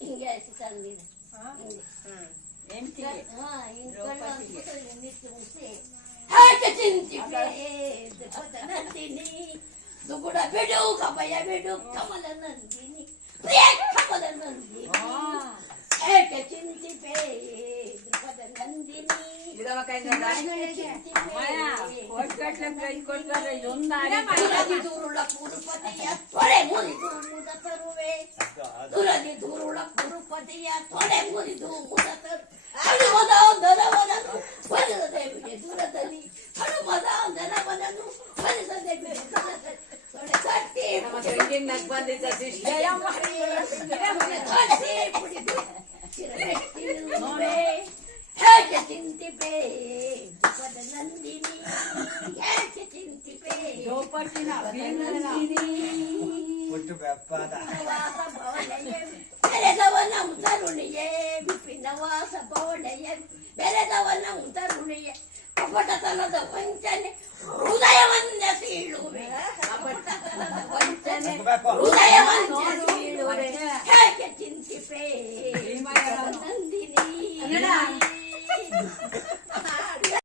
ಹಿಂಗೆ ಹಸಿ ತಂದಿದೆ ಹಾಗೆ ಚಿಂತಿಪೆ ನಂದಿನಿ ದುಗುಡ ಬಿಡು ಕಬಯ ಬಿಡು ಕಮಲ ನಂದಿನಿ ಪ್ರಿಯ ಕಮಲ ನಂದಿನಿ ಏಕೆ ಚಿಂತಿಪೆ ದ್ರುಪದ ನಂದಿನಿ ದೂರುಳ ಕುರುಪತಿಯ ತೊಡೆ ಮುರಿದು ಮುದ ತರುವೆ ದುರದಿ ದೂರುಳ ಕುರುಪತಿಯ ತೊಡೆ ಮುರಿದು ಮುದ ತರು ಹನುಮದ ದನವನನು ವನದ ದೇವಿಗೆ ದೂರದಲ್ಲಿ ಹನುಮದ ದನವನನು ವನದ ದೇವಿಗೆ ತೊಡೆ ಕಟ್ಟಿ ಪುಡಿದು ಚಿರವೆಟ್ಟಿರುವೆ ಹೇಗೆ ಚಿಂತಿಪೆ ದ್ರುಪದ ನಂದಿನಿ ಹೇಗೆ ಚಿಂತಿಪೆ ನಂದಿನಿ ಬೆರೆದವನ ತರುಣಿಯೇ ವಿಪಿನವಾಸ ಪೌಡೆಯ ಬೆರೆದವನ ತರುಣಿಯೇ ಕಪಟತನದ ವಂಚನೆ ಹೃದಯವನ್ನ ಸೀಳುವೆ ಕಪಟತನದ ವಂಚನೆ ಹೃದಯವನ್ನ